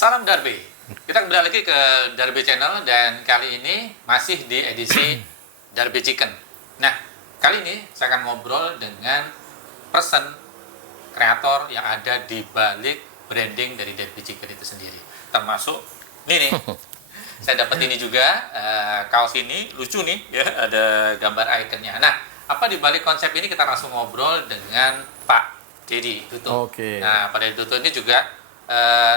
Salam Darby. Kita kembali lagi ke Darby Channel dan kali ini masih di edisi Darby Chicken. Nah, kali ini saya akan ngobrol dengan person kreator yang ada di balik branding dari Darby Chicken itu sendiri. Termasuk ini nih. Saya dapat ini juga kaos ini lucu nih ya, ada gambar ikonnya. Nah, apa di balik konsep ini kita langsung ngobrol dengan Pak Dedi Duto. Oke. Nah, Pak Dedi Duto ini juga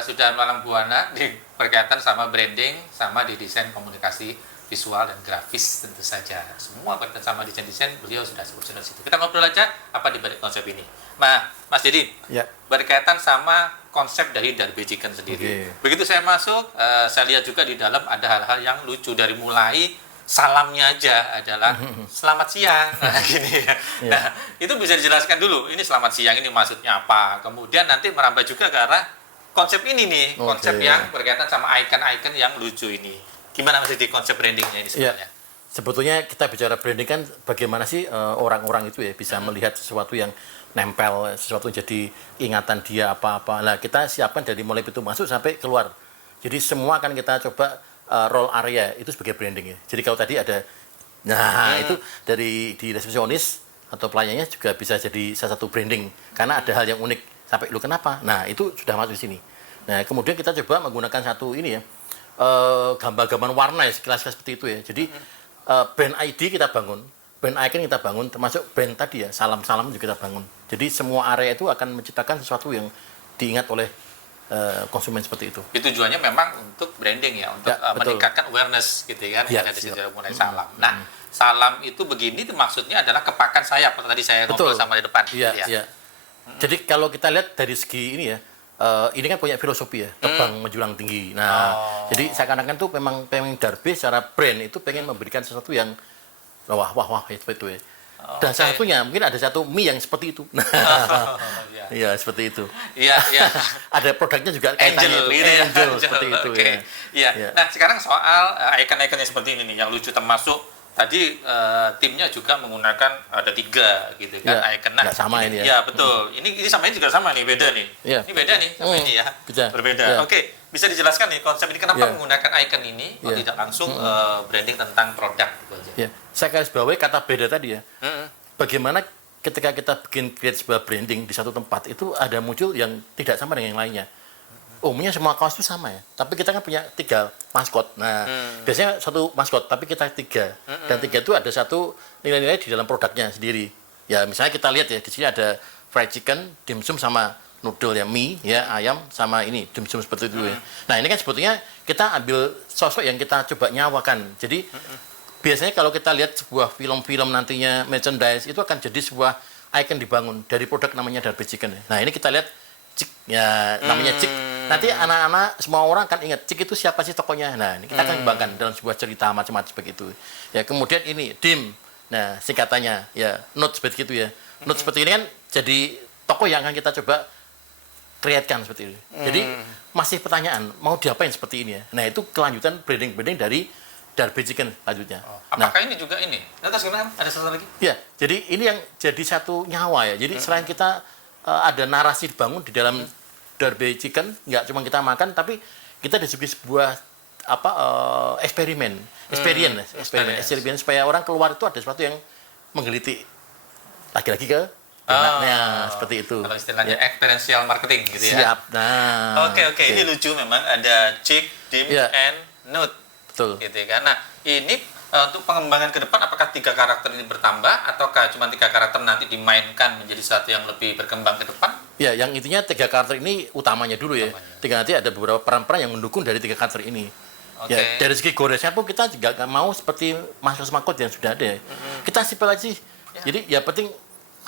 sudah malang buana di berkaitan sama branding, sama di desain komunikasi visual dan grafis tentu saja. Semua berkaitan sama desain beliau sudah sebut di situ. Kita ngobrol aja apa di balik konsep ini. Nah, Mas Dedi, Ya. berkaitan sama konsep dari Darby Chicken sendiri. Oke. Begitu saya masuk, saya lihat juga di dalam ada hal-hal yang lucu dari mulai salamnya aja adalah selamat siang, nah, gini ya. Nah, itu bisa dijelaskan dulu. Ini selamat siang ini maksudnya apa? Kemudian nanti merambah juga ke arah konsep ini nih, konsep yang berkaitan sama icon-icon yang lucu ini. Gimana Mas di konsep brandingnya ini sebenarnya? Sebetulnya kita bicara branding kan bagaimana sih orang-orang itu ya bisa melihat sesuatu yang nempel, sesuatu yang jadi ingatan dia apa-apa. Nah, kita siapkan dari mulai pintu masuk sampai keluar. Jadi semua akan kita coba role area itu sebagai branding ya. Jadi kalau tadi ada, itu dari di resepsionis atau pelayannya juga bisa jadi salah satu branding karena ada hal yang unik. Sampai lu kenapa? Nah, itu sudah masuk di sini. Nah, kemudian kita coba menggunakan satu ini ya, gambar-gambar warna ya, sekilas seperti itu ya. Jadi, brand ID kita bangun, brand icon kita bangun, termasuk brand tadi ya, salam-salam juga kita bangun. Jadi, semua area itu akan menciptakan sesuatu yang diingat oleh konsumen seperti itu. Itu tujuannya memang untuk branding ya, untuk meningkatkan awareness gitu kan, Ya, ada di situ mulai salam. Nah, salam itu begini itu maksudnya adalah kepakan sayap, tadi saya ngobrol sama di depan. Iya, iya. Jadi kalau kita lihat dari segi ini ya, ini kan punya filosofi ya, terbang menjulang tinggi. Nah, jadi seakan-akan tuh memang Darby secara brand itu pengen memberikan sesuatu yang wah ya, seperti itu ya. Dan salah satunya mungkin ada satu mie yang seperti itu. Iya, seperti itu. Iya, iya. Ada produknya juga Angel, kaitannya itu. gitu ya. Angel seperti itu ya. Iya. Nah, sekarang soal icon-icon yang seperti ini nih yang lucu, termasuk tadi timnya juga menggunakan ada 3 gitu kan icon. Nah, sama ini ya. Iya, betul. Ini sama ini juga sama nih, beda nih. Ya. Ini beda nih sama ini ya. Berbeda. Ya. Oke, bisa dijelaskan nih konsep ini kenapa menggunakan icon ini kalau tidak langsung branding tentang produk gitu aja. Ya. Saya garis bawahi kata beda tadi ya. Bagaimana ketika kita bikin create sebuah branding di satu tempat itu ada muncul yang tidak sama dengan yang lainnya. Umumnya semua kaos itu sama ya, tapi kita kan punya 3 maskot. Nah, biasanya satu maskot, tapi kita 3. Dan 3 itu ada satu nilai-nilai di dalam produknya sendiri. Ya, misalnya kita lihat ya, di sini ada fried chicken, dimsum sama noodle ya, mie ya, ayam sama ini dimsum seperti itu ya. Nah, ini kan sebetulnya kita ambil sosok yang kita coba nyawakan. Jadi biasanya kalau kita lihat sebuah film-film nantinya merchandise itu akan jadi sebuah icon dibangun dari produk namanya Darby Chicken. Nah, ini kita lihat Cik ya, namanya Cik. Nanti anak-anak semua orang akan ingat Cik itu siapa sih tokonya. Nah, ini kita akan kembangkan dalam sebuah cerita macam-macam begitu. Ya, kemudian ini Dim. Nah, singkatannya ya Note seperti itu ya. Note seperti ini kan jadi tokoh yang akan kita coba kreatkan seperti ini. Jadi masih pertanyaan mau diapain seperti ini ya. Nah, itu kelanjutan branding dari Darby Chicken lanjutnya. Apakah ini juga ini? Terus gimana? Ada satu lagi? Ya, jadi ini yang jadi satu nyawa ya. Jadi selain kita ada narasi dibangun di dalam Darby Chicken, nggak cuma kita makan, tapi kita disuguhi sebuah eksperimen supaya orang keluar itu ada sesuatu yang menggelitik lagi-lagi ke enaknya seperti itu. Kalau istilahnya experiential marketing gitu ya. Siap. Nah. Oke. Ini lucu memang ada Chick, Dim, and Note. Betul. Gitu kan. Nah, ini untuk pengembangan ke depan apakah 3 karakter ini bertambah ataukah cuma 3 karakter nanti dimainkan menjadi satu yang lebih berkembang ke depan? Ya, yang intinya 3 karakter ini utamanya dulu ya. Nanti ada beberapa peran-peran yang mendukung dari 3 karakter ini. Ya, dari segi goresnya pun kita juga nggak mau seperti maskot yang sudah ada. Kita simpel aja sih. Jadi ya penting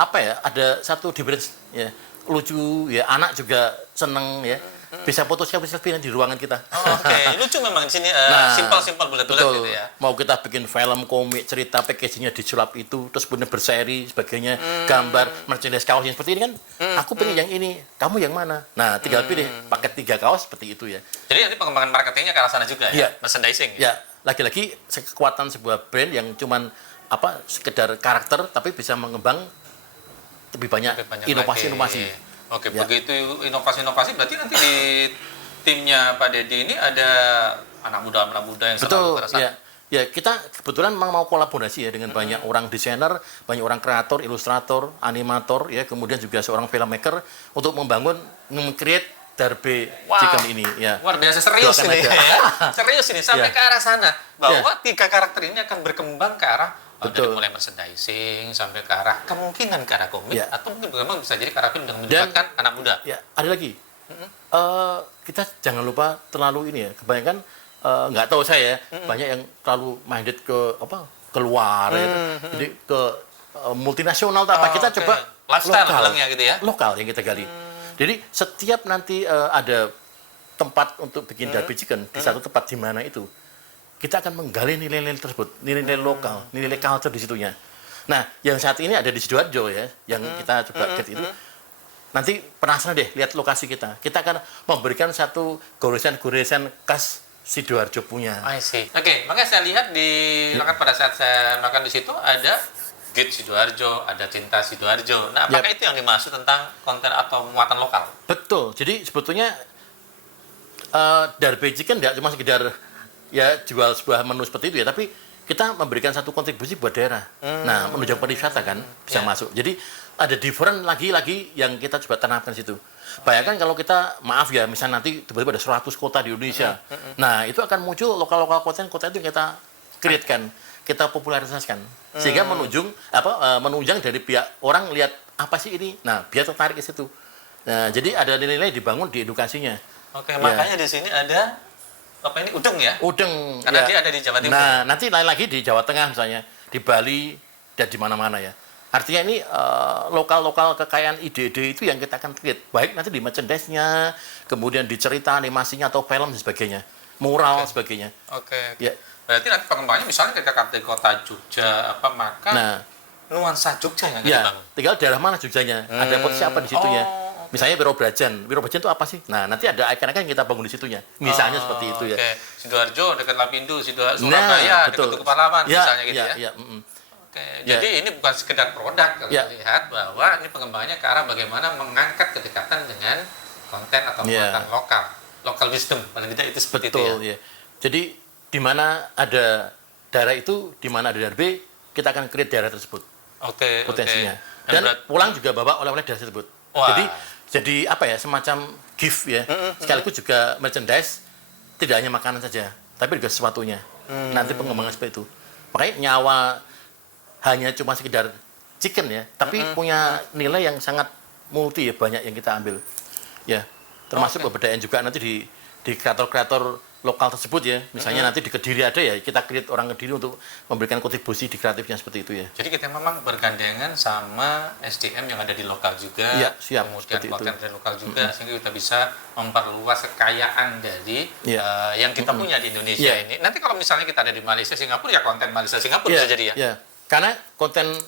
ada satu difference ya. Lucu ya, anak juga seneng ya. Bisa foto selfie di ruangan kita. Oke. Lucu memang di sini simpel-simpel bulat-bulat gitu ya. Mau kita bikin film, komik, cerita, packagingnya disulap itu, terus bener berseri, sebagainya, gambar, merchandise kaos yang seperti ini kan, aku pengen yang ini, kamu yang mana? Nah, tinggal pilih paket 3 kaos seperti itu ya. Jadi nanti pengembangan marketingnya ke arah sana juga ya? Merchandising. Ya, lagi-lagi kekuatan sebuah brand yang cuman sekedar karakter, tapi bisa mengembang lebih banyak inovasi-inovasi. Oke, begitu inovasi-inovasi berarti nanti di timnya Pak Deddy ini ada anak muda yang selalu Betul, terasa. ya. Ya, kita kebetulan memang mau kolaborasi ya dengan banyak orang desainer, banyak orang kreator, ilustrator, animator, ya, kemudian juga seorang filmmaker untuk membangun, meng-create Darbe Chicken ini. Ya. Luar biasa serius Doakan ini aja. ya. Serius ini sampai Ya. ke arah sana bahwa 3 karakter ini akan berkembang ke arah dari Betul. mulai merchandising sampai ke arah kemungkinan ke arah komik Ya. atau mungkin memang bisa jadi ke arah film dengan melibatkan anak muda. Ya, ada lagi. Kita jangan lupa terlalu ini ya, kebanyakan nggak tahu saya banyak yang terlalu minded ke keluar ya, jadi ke multinasional apa kita oke. coba Lifestyle lokal bilangnya gitu ya. lokal yang kita gali. Jadi setiap nanti ada tempat untuk bikin Darbe Chicken di satu tempat di mana itu kita akan menggali nilai-nilai tersebut, nilai-nilai lokal, nilai culture di situnya. Nah, yang saat ini ada di Sidoarjo ya, yang kita coba get itu. Nanti penasaran deh lihat lokasi kita. Kita akan memberikan satu goresan-goresan khas Sidoarjo punya. I see. Oke, makanya saya lihat di bahkan pada saat saya makan di situ ada Git Sidoarjo, ada Cinta Sidoarjo. Nah, apakah itu yang dimaksud tentang konten atau muatan lokal? Betul. Jadi sebetulnya Darbe Chicken tidak cuma sekedar ya jual sebuah menu seperti itu ya, tapi kita memberikan satu kontribusi buat daerah. Nah, menunjang pariwisata kan bisa masuk. Jadi ada different lagi yang kita coba tanamkan situ. Bayangkan kalau kita, maaf ya, misalnya nanti tiba-tiba ada 100 kota di Indonesia. Nah, itu akan muncul lokal-lokal kota itu yang kita create-kan, kita popularisasikan. Sehingga menunjang dari pihak orang lihat apa sih ini. Nah, biar tertarik ke situ. Nah, jadi ada nilai-nilai dibangun di edukasinya. Oke, makanya di sini ada apa ini udeng ya? Udeng. Karena ya. dia ada di Jawa Timur. Nah, nanti lain lagi di Jawa Tengah misalnya, di Bali dan di mana-mana ya. Artinya ini lokal-lokal kekayaan ide-ide itu yang kita akan create. Baik nanti di merchandise-nya, kemudian di cerita, animasinya, atau film dan sebagainya. Mural, sebagainya. Oke. Ya. Berarti nanti pengembangannya misalnya kita di kota Jogja, maka Nah, nuansa Jogja yang akan ya, dibangun. tinggal daerah mana Jogjanya. Ada potensi apa di situnya. Misalnya Wirobrajan. Wirobrajan itu apa sih? Nah, nanti ada ikon-ikon yang kita bangun di situnya. Misalnya seperti itu ya. Oke. Sidoarjo dekat Lapindo, Surabaya dekat Tugu Pahlawan misalnya gitu ya. Oke, Ya. jadi ini bukan sekedar produk kalau lihat bahwa ini pengembangannya ke arah bagaimana mengangkat kedekatan dengan konten atau muatan lokal wisdom, paling tidak itu seperti itu ya. Betul, ya. Jadi di mana ada daerah itu, di mana ada Darbe, kita akan create daerah tersebut. Oke, potensinya. oke. Dan pulang juga bawa oleh-oleh daerah tersebut. Wah. Jadi apa ya, semacam gift ya. Sekaligus juga merchandise, tidak hanya makanan saja, tapi juga sesuatunya. Nanti pengembangan seperti itu. Makanya nyawa hanya cuma sekedar chicken ya, tapi punya nilai yang sangat multi ya, banyak yang kita ambil. Ya, termasuk pemberdayaan juga nanti di kreator-kreator lokal tersebut ya. Misalnya nanti di Kediri ada ya, kita create orang Kediri untuk memberikan kontribusi di kreatifnya seperti itu ya. Jadi kita memang bergandengan sama SDM yang ada di lokal juga, Ya, siap, kemudian seperti konten itu. dari lokal juga, sehingga kita bisa memperluas kekayaan dari yang kita punya di Indonesia ini. Nanti kalau misalnya kita ada di Malaysia, Singapura, ya konten Malaysia, Singapura bisa jadi ya? Ya, karena konten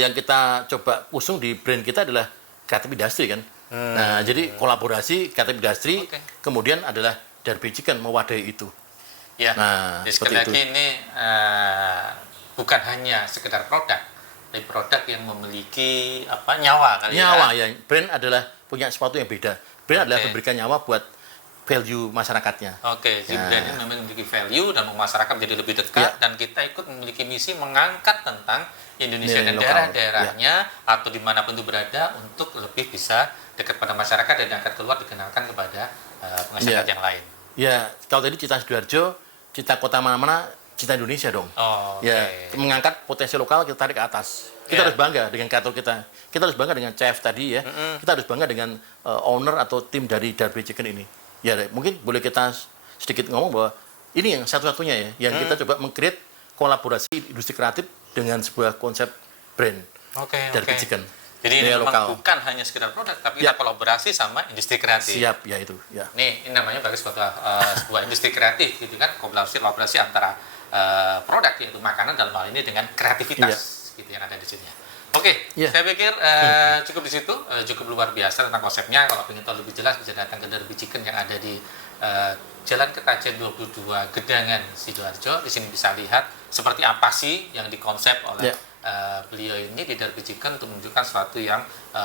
yang kita coba usung di brand kita adalah kreatif industri kan. Nah, jadi kolaborasi kreatif industri, kemudian adalah Darbe Chicken mewadahi itu. Ya, Nah, jadi sekali seperti lagi ini bukan hanya sekedar produk, tapi produk yang memiliki nyawa kali Nyawa ya. ya, brand adalah punya sesuatu yang beda. Brand adalah memberikan nyawa buat value masyarakatnya. Oke, jadi brand ini memiliki value dan masyarakat menjadi lebih dekat dan kita ikut memiliki misi mengangkat tentang Indonesia dan daerah-daerahnya atau dimanapun itu berada untuk lebih bisa dekat pada masyarakat dan diangkat keluar dikenalkan kepada masyarakat yang lain. Ya, kalau tadi Cita Sidoarjo, cita kota mana-mana, cita Indonesia dong. Ya, mengangkat potensi lokal kita tarik ke atas. Kita harus bangga dengan kreator kita. Kita harus bangga dengan chef tadi ya. Kita harus bangga dengan owner atau tim dari Darbe Chicken ini. Ya, mungkin boleh kita sedikit ngomong bahwa ini yang satu-satunya ya, yang kita coba meng-create kolaborasi industri kreatif dengan sebuah konsep brand Darbe Chicken. Jadi ini memang bukan hanya sekedar produk, tapi kita kolaborasi sama industri kreatif. Siap, ya itu. Ya. Ini namanya bagi sebuah industri kreatif, gitu kan, kolaborasi antara produk yaitu makanan dalam hal ini dengan kreativitas, gitu yang ada di sini. Oke, saya pikir cukup di situ, cukup luar biasa tentang konsepnya. Kalau ingin tahu lebih jelas bisa datang ke Darbe Chicken yang ada di Jalan Ketajen 22 Gedangan Sidoarjo. Di sini bisa lihat seperti apa sih yang dikonsep oleh beliau ini di Derby Chicken untuk menunjukkan sesuatu yang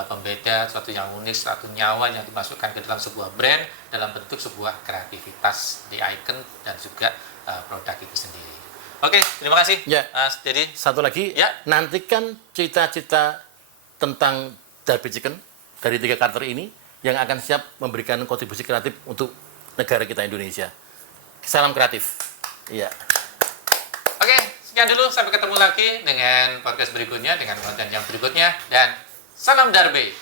pembeda, sesuatu yang unik, suatu nyawa yang dimasukkan ke dalam sebuah brand dalam bentuk sebuah kreativitas di icon dan juga produk itu sendiri. Oke, terima kasih. Ya. Jadi Satu lagi, Ya. nantikan cita-cita tentang Derby Chicken dari 3 karakter ini yang akan siap memberikan kontribusi kreatif untuk negara kita Indonesia. Salam kreatif. Iya. Oke, sekian dulu. Sampai ketemu lagi dengan podcast berikutnya, dengan konten yang berikutnya. Dan salam Derby.